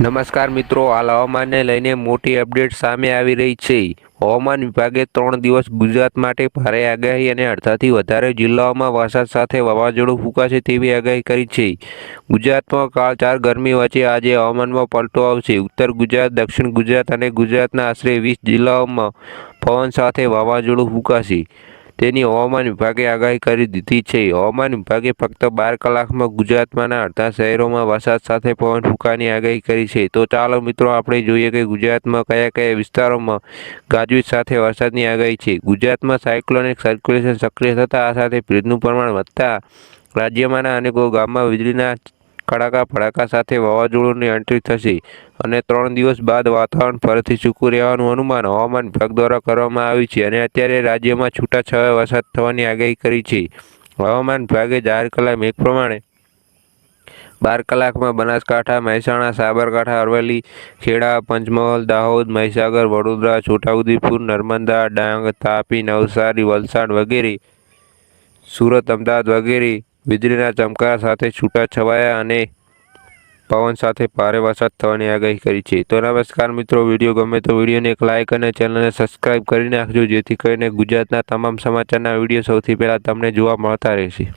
નમસ્કાર મિત્રો હાલ હવામાનને લઈને મોટી અપડેટ સામે આવી રહી છે હવામાન વિભાગે ત્રણ દિવસ ગુજરાત માટે ભારે આગાહી અને અડધાથી વધારે જિલ્લાઓમાં વરસાદ સાથે વાવાઝોડું ફૂંકાશે તેવી આગાહી કરી છે ગુજરાતમાં કાળ ચાર ગરમી વચ્ચે આજે હવામાનમાં પલટો આવશે ઉત્તર ગુજરાત દક્ષિણ ગુજરાત અને ગુજરાતના આશરે વીસ જિલ્લાઓમાં પવન સાથે વાવાઝોડું ફૂંકાશે તેની હવામાન વિભાગે આગાહી કરી દીધી છે હવામાન વિભાગે ફક્ત બાર કલાકમાં ગુજરાતમાંના અડધા શહેરોમાં વરસાદ સાથે પવન ફૂંકાની આગાહી કરી છે તો ચાલો મિત્રો આપણે જોઈએ કે ગુજરાતમાં કયા કયા વિસ્તારોમાં ગાજવીજ સાથે વરસાદની આગાહી છે ગુજરાતમાં સાયક્લોનિક સર્ક્યુલેશન સક્રિય થતાં આ સાથે ભેજનું પ્રમાણ વધતા રાજ્યમાંના અનેકો ગામમાં વીજળીના કડાકા ફડાકા સાથે વાવાઝોડુંની એન્ટ્રી થશે અને ત્રણ દિવસ બાદ વાતાવરણ ફરીથી સૂકું રહેવાનું અનુમાન હવામાન વિભાગ દ્વારા કરવામાં આવ્યું છે અને અત્યારે રાજ્યમાં છૂટાછવાયા વરસાદ થવાની આગાહી કરી છે હવામાન વિભાગે જાહેર કરેલા મેઘ પ્રમાણે બાર કલાકમાં બનાસકાંઠા મહેસાણા સાબરકાંઠા અરવેલી ખેડા પંચમહાલ દાહોદ મહીસાગર વડોદરા છોટાઉદેપુર નર્મદા ડાંગ તાપી નવસારી વલસાડ વગેરે સુરત અમદાવાદ વગેરે વીજળીના ચમકારા સાથે છૂટા છવાયા અને પવન સાથે ભારે વરસાદ થવાની આગાહી કરી છે તો નમસ્કાર મિત્રો વિડીયો ગમે તો વિડીયોને એક લાઇક અને ચેનલને સબસ્ક્રાઇબ કરી નાખજો જેથી કરીને ગુજરાતના તમામ સમાચારના વિડીયો સૌથી પહેલાં તમને જોવા મળતા રહેશે